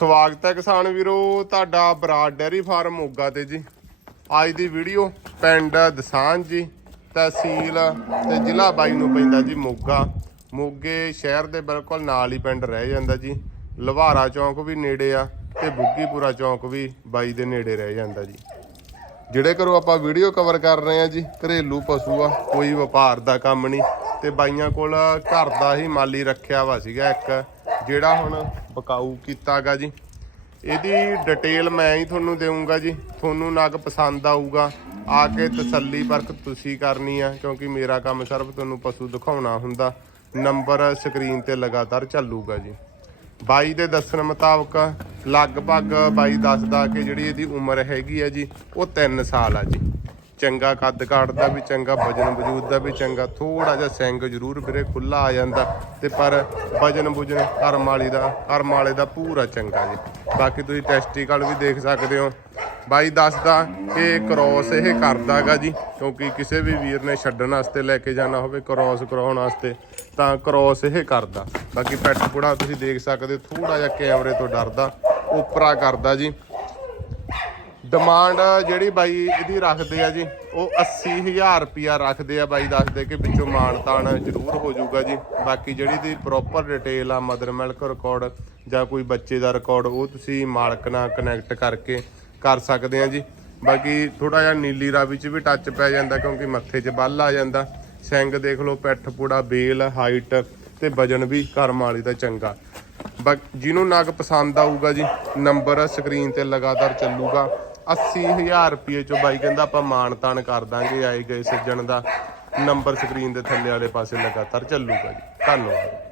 ਸਵਾਗਤ ਹੈ ਕਿਸਾਨ ਵੀਰੋ, ਤੁਹਾਡਾ ਬਰਾਡ ਡੈਰੀ ਫਾਰਮ ਮੋਗਾ ਤੇ ਜੀ। ਅੱਜ ਦੀ ਵੀਡੀਓ ਪਿੰਡ ਦਸਾਂਝ ਜੀ, ਤਹਿਸੀਲ ਤੇ ਜ਼ਿਲ੍ਹਾ ਬਾਈ ਨੂੰ ਪੈਂਦਾ ਜੀ ਮੋਗਾ। ਮੋਗੇ ਸ਼ਹਿਰ ਦੇ ਬਿਲਕੁਲ ਨਾਲ ਹੀ ਪਿੰਡ ਰਹਿ ਜਾਂਦਾ ਜੀ। ਲਵਾਰਾ ਚੌਂਕ ਵੀ ਨੇੜੇ ਆ ਤੇ ਬੁੱਗੀਪੁਰਾ ਚੌਂਕ ਵੀ ਬਾਈ ਦੇ ਨੇੜੇ ਰਹਿ ਜਾਂਦਾ ਜੀ। ਜਿਹੜੇ ਘਰੋਂ ਆਪਾਂ ਵੀਡੀਓ ਕਵਰ ਕਰ ਰਹੇ ਆ ਜੀ, ਘਰੇਲੂ ਪਸ਼ੂ ਆ, ਕੋਈ ਵਪਾਰ ਦਾ ਕੰਮ ਨਹੀਂ ਤੇ ਬਾਈਆਂ ਕੋਲ ਘਰ ਦਾ ਹੀ ਮਾਲੀ ਰੱਖਿਆ ਵਾ ਸੀਗਾ ਇੱਕ। ਜਿਹੜਾ ਹੁਣ ਬਕਾਊ ਕੀਤਾਗਾ ਜੀ, ਇਹਦੀ ਡਿਟੇਲ ਮੈਂ ਹੀ ਤੁਹਾਨੂੰ ਦੇਵਾਂਗਾ ਜੀ, ਤੁਹਾਨੂੰ ਨਗ ਪਸੰਦ ਆਊਗਾ। ਆ ਕੇ ਤਸੱਲੀ ਵਰਕ ਤੁਸੀਂ ਕਰਨੀ ਆ, ਕਿਉਂਕਿ ਮੇਰਾ ਕੰਮ ਸਿਰਫ ਤੁਹਾਨੂੰ ਪਸ਼ੂ ਦਿਖਾਉਣਾ ਹੁੰਦਾ। ਨੰਬਰ ਸਕਰੀਨ ਤੇ ਲਗਾਤਾਰ ਚੱਲੂਗਾ ਜੀ। ਬਾਈ ਦੇ ਦੱਸਣ ਮੁਤਾਬਕ, ਲਗਭਗ ਬਾਈ ਦੱਸਦਾ ਕਿ ਜਿਹੜੀ ਇਹਦੀ ਉਮਰ ਹੈਗੀ ਆ ਜੀ, ਉਹ 3 ਸਾਲ ਆ ਜੀ। ਚੰਗਾ ਕੱਦ ਕਾਠ ਦਾ ਵੀ ਚੰਗਾ ਵਜਨ ਵਜੂਦ ਦਾ ਵੀ ਚੰਗਾ ਥੋੜਾ ਜਿਹਾ ਸਿੰਗ ਜ਼ਰੂਰ ਵੀਰੇ ਖੁੱਲਾ ਆ ਜਾਂਦਾ। ਤੇ ਪਰ ਵਜਨ ਵੁਜਨ ਕਰਮ ਵਾਲੀ ਦਾ, ਕਰਮ ਵਾਲੇ ਦਾ ਪੂਰਾ ਚੰਗਾ ਜੀ। ਬਾਕੀ ਤੁਸੀਂ ਟੈਸਟੀਕਲ ਵੀ ਦੇਖ ਸਕਦੇ ਹੋ। ਬਾਈ ਦੱਸਦਾ ਕਿ ਕ੍ਰੋਸ ਇਹ ਕਰਦਾਗਾ ਜੀ, ਕਿਉਂਕਿ ਕਿਸੇ ਵੀ ਵੀਰ ਨੇ ਛੱਡਣ ਵਾਸਤੇ ਲੈ ਕੇ ਜਾਣਾ ਹੋਵੇ ਕ੍ਰੋਸ ਕਰਾਉਣ ਵਾਸਤੇ, ਤਾਂ ਕ੍ਰੋਸ ਇਹ ਕਰਦਾ। ਬਾਕੀ ਪੈਟ ਪੁੜਾ ਤੁਸੀਂ ਦੇਖ ਸਕਦੇ ਹੋ ਥੋੜਾ ਜਿਹਾ ਕੈਮਰੇ ਤੋਂ ਡਰਦਾ ਉਪਰਾ ਕਰਦਾ ਜੀ। ਡਿਮਾਂਡ ਜਿਹੜੀ ਬਾਈ ਇਹਦੀ ਰੱਖਦੇ ਆ ਜੀ, ਉਹ 80000 ਰੁਪਿਆ ਰੱਖਦੇ ਆ ਬਾਈ ਦੱਸਦੇ ਕਿ ਵਿੱਚੋਂ ਮਾਣ ਤਾਣ ਜ਼ਰੂਰ ਹੋ ਜਾਊਗਾ ਜੀ। ਬਾਕੀ ਜਿਹੜੀ ਦੀ ਪ੍ਰੋਪਰ ਡਿਟੇਲ ਆ ਮਦਰ ਮਿਲਕ ਰਿਕਾਰਡ ਜਾਂ ਕੋਈ ਬੱਚੇ ਦਾ ਰਿਕਾਰਡ ਉਹ ਤੁਸੀਂ ਮਾਲਕ ਨਾਲ ਕਨੈਕਟ ਕਰਕੇ ਕਰ ਸਕਦੇ ਆ ਜੀ। ਬਾਕੀ ਥੋੜਾ ਜਿਹਾ ਨੀਲੀ ਰਾਵੀ ਚ ਵੀ ਟੱਚ ਪੈ ਜਾਂਦਾ ਕਿਉਂਕਿ ਮੱਥੇ 'ਚ ਬੱਲ ਆ ਜਾਂਦਾ। ਸਿੰਗ ਦੇਖ ਲਓ, ਪਿੱਠ ਪੂੜਾ, ਬੇਲ ਹਾਈਟ ਤੇ ਵਜਨ ਵੀ ਕਰਮ ਵਾਲੀ ਦਾ ਚੰਗਾ। ਬਾਕ- ਜਿਹਨੂੰ ਨਗ ਪਸੰਦ ਆਊਗਾ ਜੀ ਨੰਬਰ ਸਕਰੀਨ ਤੇ ਲਗਾਤਾਰ ਚੱਲੂਗਾ। 80000 ਰੁਪਏ ਚੋਂ ਬਾਈ ਕਹਿੰਦਾ ਆਪਾਂ ਮਾਣ ਤਾਣ ਕਰ ਦਾਂਗੇ, ਆਏ ਗਏ ਸੱਜਣ ਦਾ। ਨੰਬਰ ਸਕਰੀਨ ਦੇ ਥੱਲੇ ਵਾਲੇ ਪਾਸੇ ਲਗਾਤਾਰ ਚੱਲੂਗਾ ਜੀ। ਧੰਨਵਾਦ।